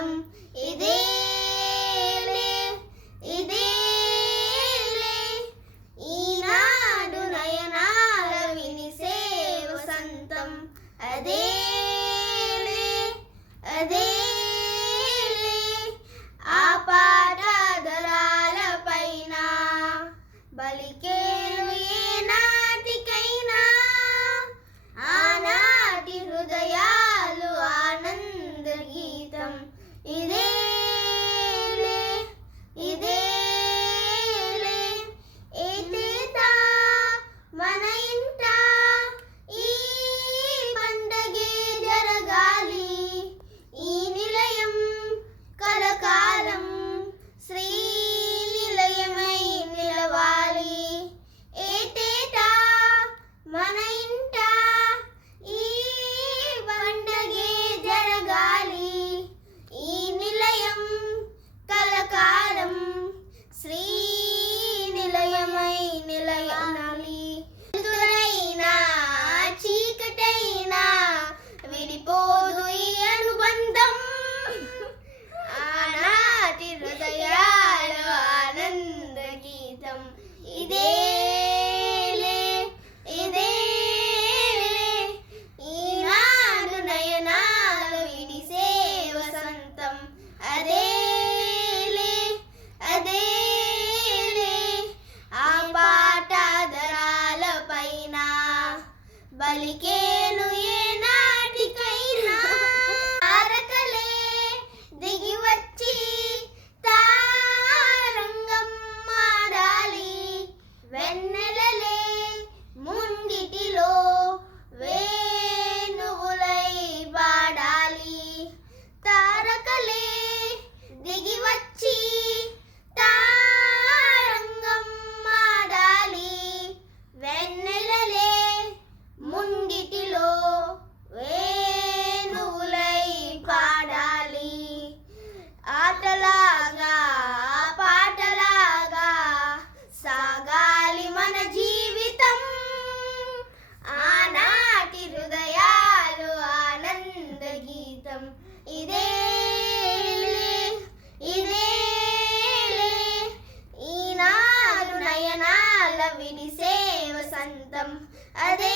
వసంతం ఇదేలే ఇదేలే ఈనాడు నయనాల వినిసే వసంతం అదేలే అదేలే ఆ పాటదరాల పైన బలికేను ఏనాటికైనా ఆనాటి హృదయాలు ఆనంద గీతం ఇదేలే ఇదేలే ఏటేటా మన ఇంట ఈ పండగే జరగాలి ఈ నిలయం కలకాలం శ్రీ నిలయమై నిలవాలి ఏటేటా మన ఇంట ఈ పండగే జరగాలి ఈ నిలయం కలకాలం శ్రీ నిలయమై నిలయాలి ఎదురైనా చీకటైనా విడిపోదు ఈ అనుబంధం ఆనాటి హృదయాల ఆనంద గీతం ఇదేలే ఇదేలే ఈనాడు నయనాల విడిసే వసంతం అదేలే అదేలే ఆ పాటదరాల పైన బలికేను ఏనాటికైనా తారకలే దిగి వచ్చి తారంగం మాడాలి వెన్నెలలే ముంగిటిలో వేణువులై పాడాలి తారకలే దిగి వచ్చి తారంగం మాడాలి వెన్నెలలే ముంగిటిలో వేణువులై పాడాలి ఆటలాగా పాటలాగా సాగాలి మన జీవితం ఆనాటి హృదయాలు ఆనంద గీతం ఇదేలే ఇదేలే ఈనాడు నయనాల విడిసే వసంతం అదే